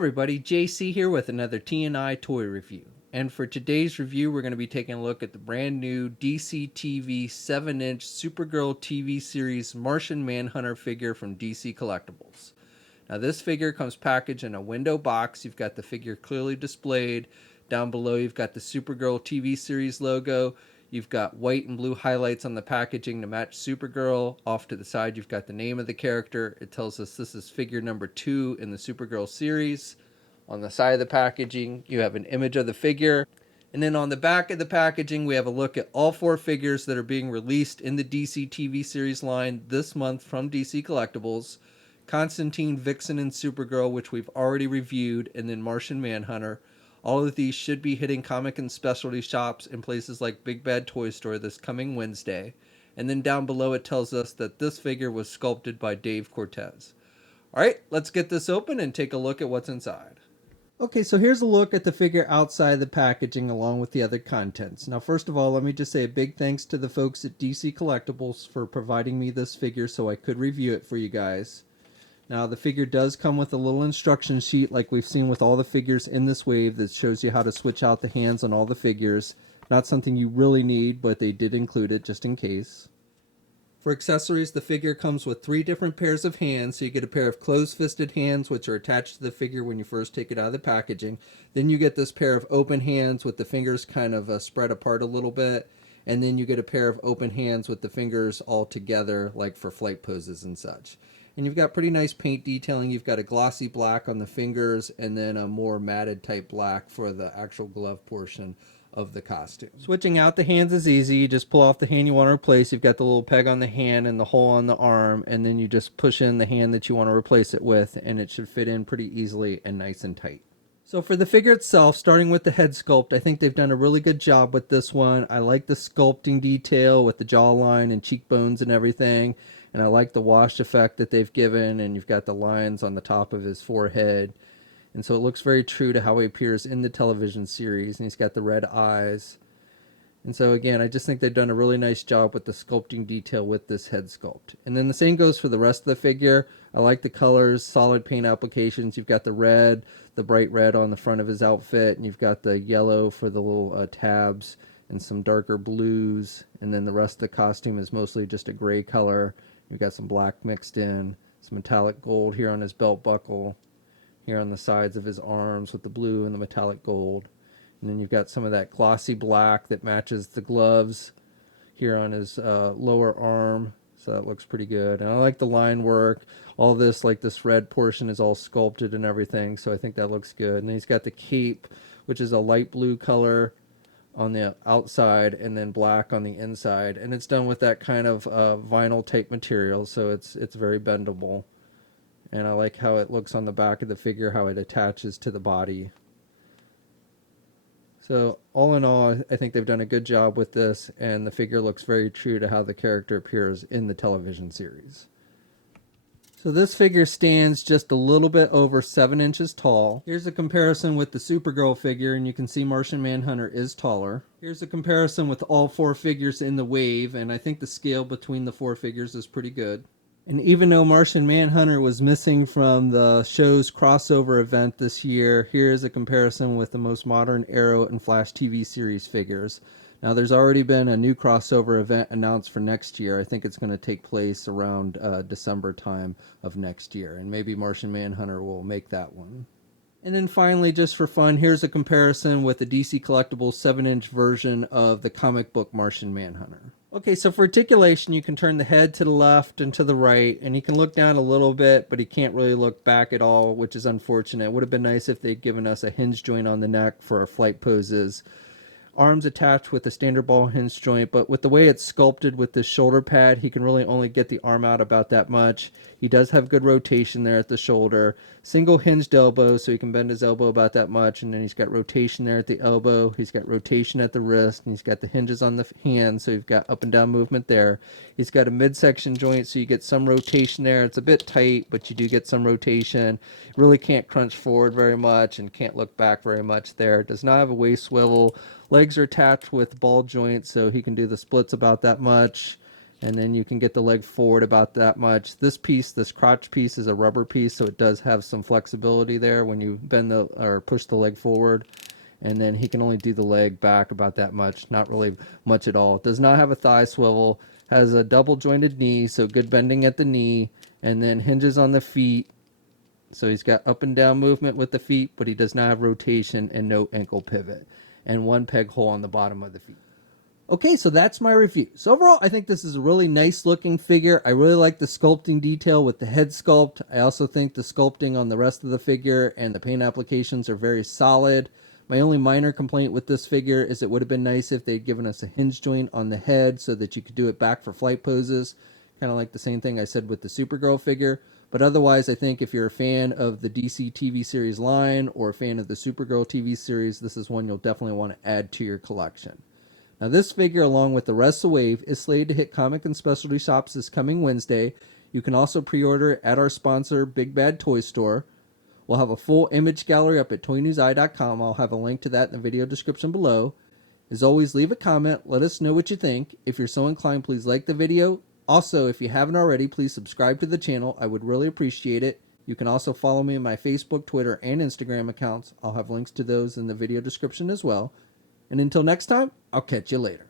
everybody, JC here with another TNI toy review. And for today's review, we're going to be taking a look at the brand new DCTV 7-inch Supergirl TV series Martian Manhunter figure from DC Collectibles. Now this figure comes packaged in a window box. You've got the figure clearly displayed. Down below you've got the Supergirl TV series logo. You've got white and blue highlights on the packaging to match Supergirl. Off to the side, you've got the name of the character. It tells us this is figure number 2 in the Supergirl series. On the side of the packaging, you have an image of the figure. And then on the back of the packaging, we have a look at all 4 figures that are being released in the DC TV series line this month from DC Collectibles. Constantine, Vixen, and Supergirl, which we've already reviewed, and then Martian Manhunter. All of these should be hitting comic and specialty shops in places like Big Bad Toy Store this coming Wednesday. And then down below it tells us that this figure was sculpted by Dave Cortez. Alright, let's get this open and take a look at what's inside. Okay, so here's a look at the figure outside the packaging along with the other contents. Now first of all, let me just say a big thanks to the folks at DC Collectibles for providing me this figure so I could review it for you guys. Now the figure does come with a little instruction sheet like we've seen with all the figures in this wave that shows you how to switch out the hands on all the figures. Not something you really need, but they did include it just in case. For accessories, the figure comes with 3 different pairs of hands. So you get a pair of closed-fisted hands which are attached to the figure when you first take it out of the packaging. Then you get this pair of open hands with the fingers kind of spread apart a little bit. And then you get a pair of open hands with the fingers all together like for flight poses and such. And you've got pretty nice paint detailing. You've got a glossy black on the fingers and then a more matted type black for the actual glove portion of the costume. Switching out the hands is easy. You just pull off the hand you want to replace. You've got the little peg on the hand and the hole on the arm, and then you just push in the hand that you want to replace it with, and it should fit in pretty easily and nice and tight. So for the figure itself, starting with the head sculpt, I think they've done a really good job with this one. I like the sculpting detail with the jawline and cheekbones and everything. And I like the wash effect that they've given, and you've got the lines on the top of his forehead. And so it looks very true to how he appears in the television series, and he's got the red eyes. And so again, I just think they've done a really nice job with the sculpting detail with this head sculpt. And then the same goes for the rest of the figure. I like the colors, solid paint applications. You've got the red, the bright red on the front of his outfit, and you've got the yellow for the little tabs and some darker blues. And then the rest of the costume is mostly just a gray color. You've got some black mixed in, some metallic gold here on his belt buckle, here on the sides of his arms with the blue and the metallic gold. And then you've got some of that glossy black that matches the gloves here on his lower arm. So that looks pretty good. And I like the line work. All this, like this red portion, is all sculpted and everything. So I think that looks good. And then he's got the cape, which is a light blue color on the outside and then black on the inside, and it's done with that kind of vinyl type material, so it's very bendable. And I like how it looks on the back of the figure, how it attaches to the body. So all in all, I think they've done a good job with this, and the figure looks very true to how the character appears in the television series. So this figure stands just a little bit over 7 inches tall. Here's a comparison with the Supergirl figure, and you can see Martian Manhunter is taller. Here's a comparison with all 4 figures in the wave, and I think the scale between the 4 figures is pretty good. And even though Martian Manhunter was missing from the show's crossover event this year, here's a comparison with the most modern Arrow and Flash TV series figures. Now there's already been a new crossover event announced for next year. I think it's going to take place around December time of next year, and maybe Martian Manhunter will make that one. And then finally, just for fun, here's a comparison with the DC Collectibles 7-inch version of the comic book Martian Manhunter. Okay, so for articulation, you can turn the head to the left and to the right, and he can look down a little bit, but he can't really look back at all, which is unfortunate. It would have been nice if they'd given us a hinge joint on the neck for our flight poses. Arms attached with a standard ball hinge joint, but with the way it's sculpted with this shoulder pad, he can really only get the arm out about that much. He does have good rotation there at the shoulder. Single hinged elbow, so he can bend his elbow about that much, and then he's got rotation there at the elbow. He's got rotation at the wrist, and he's got the hinges on the hand, so you've got up and down movement there. He's got a midsection joint, so you get some rotation there. It's a bit tight, but you do get some rotation. Really can't crunch forward very much and can't look back very much there. Does not have a waist swivel. Legs are attached with ball joints, so he can do the splits about that much. And then you can get the leg forward about that much. This piece, this crotch piece, is a rubber piece, so it does have some flexibility there when you bend the or push the leg forward. And then he can only do the leg back about that much, not really much at all. Does not have a thigh swivel, has a double jointed knee, so good bending at the knee, and then hinges on the feet. So he's got up and down movement with the feet, but he does not have rotation and no ankle pivot, and one peg hole on the bottom of the feet. Okay, so that's my review. So overall, I think this is a really nice looking figure. I really like the sculpting detail with the head sculpt. I also think the sculpting on the rest of the figure and the paint applications are very solid. My only minor complaint with this figure is it would have been nice if they'd given us a hinge joint on the head so that you could do it back for flight poses. Kind of like the same thing I said with the Supergirl figure. But otherwise, I think if you're a fan of the DC TV series line or a fan of the Supergirl TV series, this is one you'll definitely want to add to your collection. Now, this figure, along with the rest of Wave, is slated to hit comic and specialty shops this coming Wednesday. You can also pre-order it at our sponsor, Big Bad Toy Store. We'll have a full image gallery up at toynewseye.com. I'll have a link to that in the video description below. As always, leave a comment. Let us know what you think. If you're so inclined, please like the video. Also, if you haven't already, please subscribe to the channel. I would really appreciate it. You can also follow me on my Facebook, Twitter, and Instagram accounts. I'll have links to those in the video description as well. And until next time, I'll catch you later.